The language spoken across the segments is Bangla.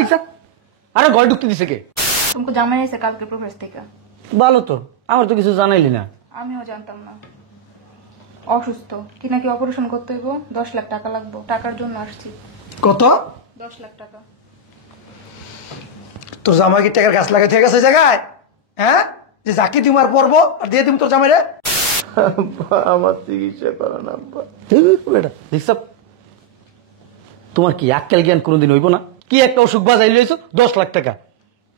দিছা আরে ঘরে ঢুকতে দিছে কে? তোমাকে জামাই এসে কালকে প্রফেস থেকে। ভালো তো, আমার তো কিছু জানাইলি না। আমিও জানতাম না অসুস্থ কি নাকি অপারেশন করতে হইব, 10 লাখ টাকা লাগবে, টাকার জন্য আসছি। কত? 10 লাখ টাকা। তোর জামাই কি টাকার গাছ লাগাই থেকে গেছে জায়গায়? হ্যাঁ, যে যাকে তোমার পড়বো আর দিয়ে তুমি তোর জামাইরে। আমার চিকিৎসা করো না দেখছ, তোমার কি আক্কেল জ্ঞান কোনোদিন হইব না? কি একটা অসুখ বাজাই লইছো, 10 লাখ টাকা।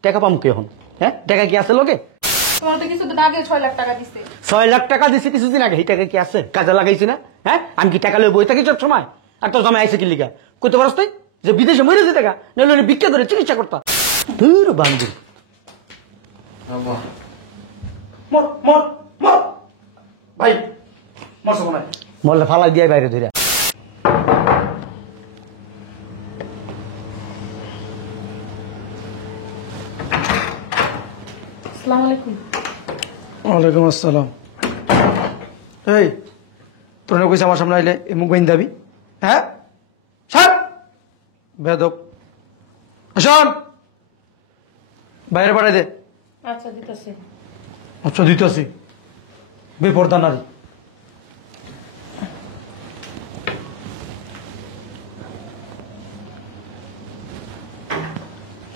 টাকা পাম কি এখন? হ্যাঁ, টাকা কি আছে লোকে? তোমার তো কিছুদিন আগে 6 লাখ টাকা দিছে। 6 লাখ টাকা দিছি কিছুদিন আগে, এই টাকা কি আছে? কাজে লাগাইছি না? হ্যাঁ, আমি কি টাকা লই বই থাকি সব সময়? আর তোর জামাই আইছে কি লিগা? কইতে পারছ তুই যে বিদেশে মরে যেতে টাকা নইলে ভিক্ষা করে চিকিৎসা করতা? ধুর বান্ধব মর মর মর ভাই, মরছো মনে হয়। মরলে ফালাই দিয়ে বাইরে ধরে। আসসালামু আলাইকুম। ওয়ালাইকুম আসসালাম। এই তোর না কইছে আমার সামনে আইলে এই মুখ বাইন দাবি? হ্যাঁ সব বেদব। শোন, বাইরে পাঠাই দে। আচ্ছা দিতেছি। আচ্ছা দিতেছি। বেপরদা নারী।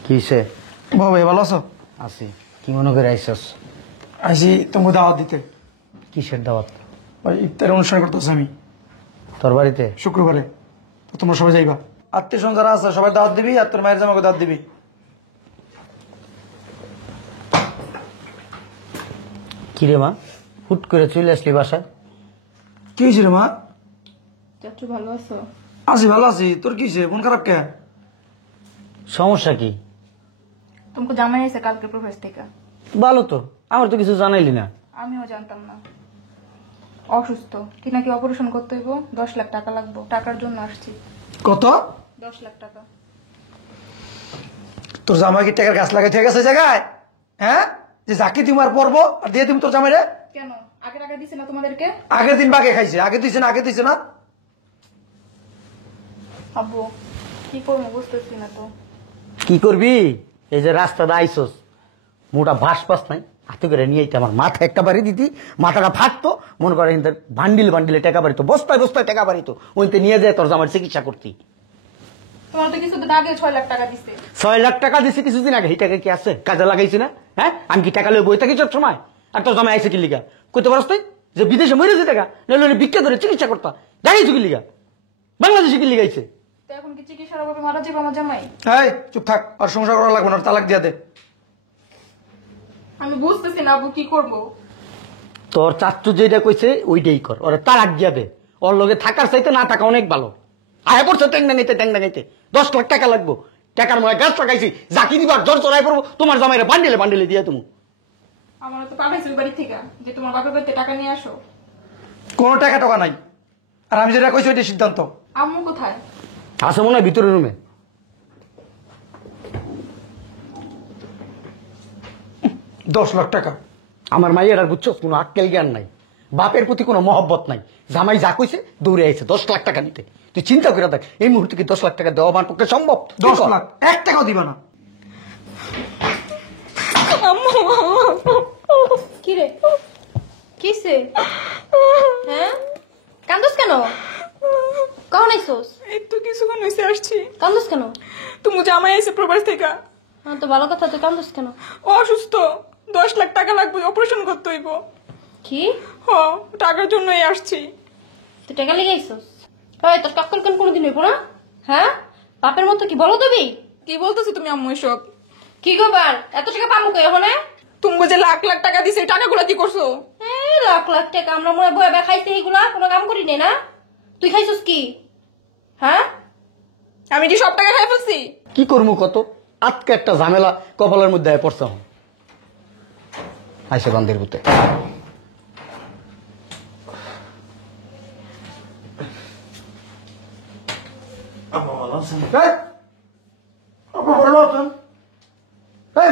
কিসে? বাবা ভালো আছো? আছি। কি মনে করে আইসস? আইসি তোমাকে দাওয়াত দিতে। কিসের দাওয়াত? ওই ইফতারের অনুষ্ঠান করতেছি আমি তোর বাড়িতে শুক্রবারে। তো তোমরা সবাই যাইবা, আত্মীয় স্বজন যারা আছে সবাই দাওয়াত দিবি, আর তোর মায়ের জামাকে দাওয়াত দিবি। কিরে মা, হুট করে চলে আসলি বাসায়? কি হয়েছে রে মা? চাচু ভালো আছো? আছি ভালো আছি। তোর কি হয়েছে? মন খারাপ কে? সমস্যা কি? তোমাকে জামাই এসে কালকে প্রফেস থেকে। ভালো তো, আমার তো কিছু জানাইলি না। আমিও জানতাম না অসুস্থ কি নাকি অপারেশন করতে হইব, 10 লাখ টাকা লাগবে, টাকার জন্য আসছি। কত? 10 লাখ টাকা। তোর জামাই কি টাকার গাছ লাগাই থেকে গেছে জায়গায়? হ্যাঁ, যে যাকে তোমার পড়বো আর দিয়ে তুমি তোর জামাইরে। কেন আগে টাকা দিছে না তোমাদেরকে? আগের দিন বাগে খাইছে, আগে দিছে না, আগে দিছে না। আব্বু কি করবো বুঝতেছি না তো। কি করবি? এই যে রাস্তাটা আইসস, মোটা ভাস পাস নাই, হাতে করে নিয়ে আমার মাথা একটা বাড়ি দিতি, মাথাটা ফাটতো, মনে করে বান্ডিল বান্ডিলে টাকা বাড়িতো, বস্তায় বস্তায় টাকা বাড়িতো, ওইতে নিয়ে যায় তোর জামার চিকিৎসা করতি। তোমার তো কিছুদিন আগে 6 লাখ টাকা দিছে। 6 লাখ টাকা দিছি কিছুদিন আগে, এই টাকা কি আছে? কাজে লাগাইছি না? হ্যাঁ, আমি কি টাকা লই বই থাকি সব সময়? আর তোর জামাই আইছে কি লিগা? কইতে পারছ তুই যে বিদেশে মরে যেতে টাকা নইলে ভিক্ষা করে চিকিৎসা করতা? জানিস কি লিগা? বাংলাদেশে কি লিগাইছে? তো এখন কি চিকিৎসার অভাবে মারা যাবে আমার জামাই? এই চুপ থাক, আর সংসার করা লাগবে না, আর তালাক দিয়া দে। আমি বুঝতেছি না আব্বু কি করব। তোর চাচ্চু যেটা কইছে ওইটাই কর, ওরা তালাক দিয়া দে। ওর লগে থাকার চাইতে না থাকা অনেক ভালো। আয় পড়ছে ট্যাংনা নিতে 10 লাখ টাকা লাগবো। টাকার মনে গাছ লাগাইছি, জাকি দিবার জ্বর চড়াই পড়বো, তোমার জামাইরে বান্ডিলে বান্ডিলে দিয়া তুমি। আমার তো পাঠাইছি ওই বাড়ি থেকে যে তোমার বাপের বাড়িতে টাকা নিয়ে আসো। কোনো টাকা টাকা নাই, আর আমি যেটা কইছি ওইটা সিদ্ধান্ত। আম্মু কোথায়? আছে মনে হয় ভিতরের রুমে। 10 লাখ টাকা আমার মাইয়ের আর বুঝছো কোনো আক্কেল জ্ঞান নাই, বাপের প্রতি কোনো মহব্বত নাই। জামাই যা কইছে দৌড়ে আইছে 10 লাখ টাকা নিতে। তুই চিন্তা করে দেখ, এই মুহূর্তে কি 10 লাখ টাকা দেওয়া আমার পক্ষে সম্ভব? 10 লাখ 1 টাকাও দিবা না। কি রে কিসে? হ্যাঁ কান্দুস কেন? কখন আইসোস? এই তো কিছুক্ষণ হয়েছে আসছি। কান্দুস কেন? তুমি জামাই এসে প্রবাস থেকে। হ্যাঁ তো ভালো কথা, তুই কান্দুস কেন? ও অসুস্থ, 10 লাখ টাকা লাগবে, অপারেশন করতে হইব। কি? হ, টাকার জন্যই আসছি। তুই টাকা লেগে আইসোস? ওই তোর টক্কর কেন কোনোদিন হইব না? হ্যাঁ বাপের মতো কি বলো তুমি? কি বলতেছো তুমি আম্মু এসব? কি করবার এত টাকা পামু কই ওখানে? তুমি যে লাখ লাখ টাকা দিছে, এই টাকাগুলো কি করছো? লাখ লাখ টাকা আমরা মনে বয়ে বে খাইছি, এইগুলা কোনো কাম করি নাই না? তুই খাইছিস কি? হ্যাঁ আমি কি সব টাকা খাই ফেলছি? কি করবো কত? আজকে একটা ঝামেলা কপালের মধ্যে আয় পড়ছে। আইসে বান্দের বুতে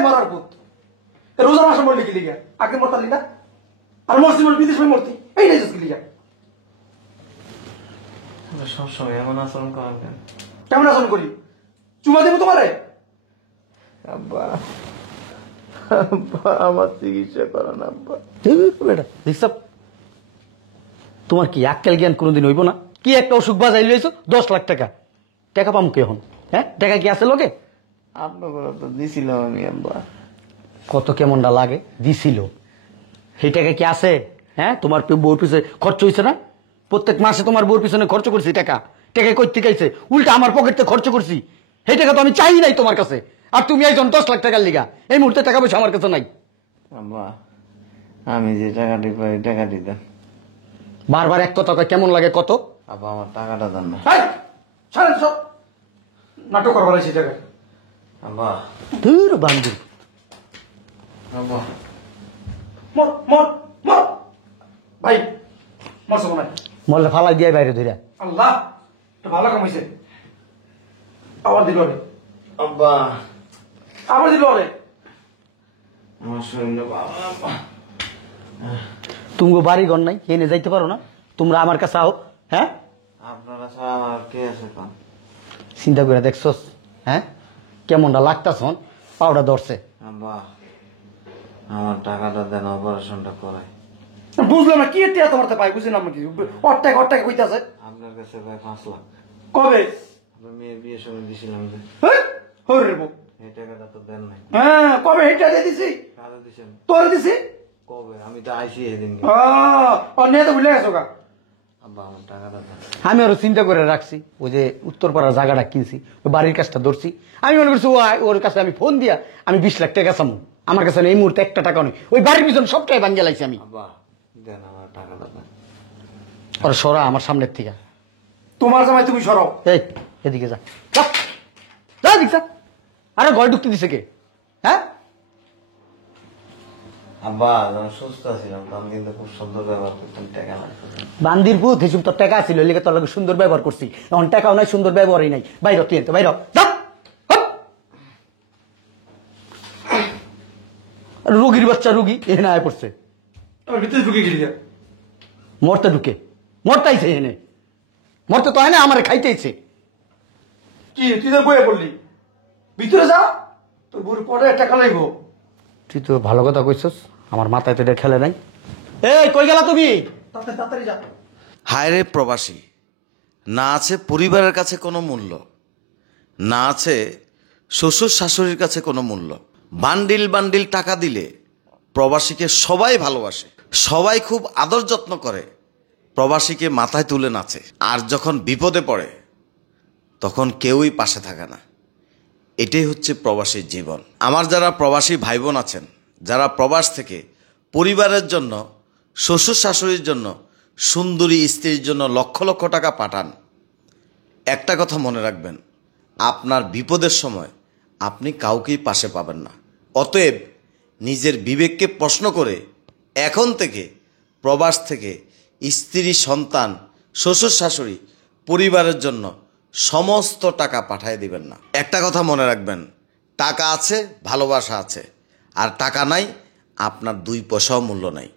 মরার পুত রোজা মাসে মরলি কি লিগা? আগে মরতালি না, আর মরছি মর বিদেশ মরতি, এই নাই কি লিগা? সবসময় এমন আচরণ করেন কেন? কেমন আচরণ করি? চুমা দেবো তোমারে? আব্বা আব্বা আমার চিকিৎসা করান আব্বা। বেটা দেখছ তোমার কি আক্কেল জ্ঞান কোনোদিন হইব না? কি একটা অসুখ বাজাই লইছো 10 লাখ টাকা, টাকা পাম কে এখন? হ্যাঁ টাকা কি আছে লোকে? আপনাকে তো দিছিলাম আমি আব্বা। কত কেমনটা লাগে দিছিল, সেই টাকা কি আছে? হ্যাঁ তোমার বউর পিছনে খরচ হয়েছে না? প্রত্যেক মাসে তোমার বউর পিছনে খরচ করছি টাকা, টাকা কই থেকে আইছে? উল্টা আমার পকেটে খরচ করছি, সেই টাকা তো আমি চাই নাই তোমার কাছে। আর তুমি একজন 10 লাখ টাকার লিগা এই মুহূর্তে টাকা পয়সা আমার কাছে নাই। আব্বা আমি যে টাকাটি পাই টাকাটি দেন। বারবার এক কথা কয়, কেমন লাগে কত? আব্বা আমার টাকাটা দেন না। এই, ছাড়েন সব নাটক করবার আছে জায়গায়। আব্বা ধুর বান্ধব, আব্বা মর মর মর ভাই, মরছে মনে হয়। মরলে ফালাই দিয়ে বাইরে ধরে। আল্লাহ, এটা ভালো কাম হয়েছে। আবার দিল রে, আব্বা আবার দিল রে। আমার শরীরে বাবা আব্বা। তুমি বাড়ি ঘর নাই, এনে যাইতে পারো না? তোমরা আমার কাছে আও। হ্যাঁ আপনারা ছাড়া আমার কে আছে কন? চিন্তা করে দেখছস? হ্যাঁ কেমনটা লাগতাছ? পাউডার ধরছে। আব্বা আমার টাকাটা দেন, অপারেশনটা করাই। বুঝলাম না কি টিয়া তোমার পাই, বুঝলাম না কি অট্টাকে কইতাছে। আপনার কাছে ভাই 5 লাখ কবে? আপনার মেয়ের বিয়ের সময় দিছিলাম যে, হ্যাঁ হরে বউ, এই টাকাটা তো দেন নাই। হ্যাঁ কবে হেঁটে দিয়ে দিছি? কারো দিছেন তোরে দিছি? কবে? আমি তো আইসি সেদিন। নিয়ে তো ভুলে গেছো গা। আব্বা আমার টাকাটা দেন। আমি আরো চিন্তা করে রাখছি, ওই যে উত্তরপাড়ার জায়গাটা কিনছি, ওই বাড়ির কাজটা ধরছি। আমি মনে করছি ওর কাছে আমি ফোন দিয়া আমি 20 লাখ টাকা চামু। আমার কাছে এই মুহূর্তে একটা টাকা নেই, ওই বাড়ির পিছনে সবটাই ভাঙ্গে লাইছি আমি। আব্বা দেন আমার টাকাটা দেন। ওর সরা আমার সামনের থেকে। তোমার জামাই তুমি সরাও। এই এদিকে যা, যা, যা এদিকে যা। আরে ঘরে ঢুকতে দিছে কে? হ্যাঁ আব্বা যখন সুস্থ ছিলাম তখন কিন্তু খুব সুন্দর ব্যবহার করতাম, টাকা লাগতো। বান্দির পুত হিসুম তোর টাকা ছিল, লেগে তোর লগে সুন্দর ব্যবহার করছি। এখন টাকাও নাই, সুন্দর ব্যবহারই নাই। বাইর তুই তো বাইর যা। হপ। রুগীর বাচ্চা রুগী এখানে আয় পড়ছে, আমি ভিতরে ঢুকে গেলি যা। মরতে ঢুকে মরতাইছে এনে, মরতে তো হয় না, আমার খাইতেইছে। কি তুই তো বইয়ে পড়লি? ভিতরে যা, তোর বুড়ি পরে টাকা লাগবো। তুই তো ভালো কথা কইছস, আমার মাথায় তো এটা খেলে নাই। এই কই গেলা তুমি? তাড়াতাড়ি যা। হায় রে প্রবাসী, না আছে পরিবারের কাছে কোনো মূল্য, না আছে শ্বশুর শাশুড়ির কাছে কোনো মূল্য। বান্ডিল বান্ডিল টাকা দিলে প্রবাসীকে সবাই ভালোবাসে, সবাই খুব আদর যত্ন করে, প্রবাসীকে মাথায় তুলে নাচে। আর যখন বিপদে পড়ে তখন কেউই পাশে থাকে না। এটাই হচ্ছে প্রবাসীর জীবন। আমার যারা প্রবাসী ভাই বোন আছেন, যারা প্রবাস থেকে পরিবারের জন্য, শ্বশুর শাশুড়ির জন্য, সুন্দরী স্ত্রীর জন্য লক্ষ লক্ষ টাকা পাঠান, একটা কথা মনে রাখবেন, আপনার বিপদের সময় আপনি কাউকেই পাশে পাবেন না। অতএব নিজের বিবেককে প্রশ্ন করে এখন থেকে প্রবাস থেকে স্ত্রী, সন্তান, শ্বশুর শাশুড়ি, পরিবারের জন্য সমস্ত টাকা পাঠিয়ে দিবেন না। একটা কথা মনে রাখবেন, টাকা আছে, ভালোবাসা আছে, আর টাকা নাই, আপনার 2 পয়সাও মূল্য নাই।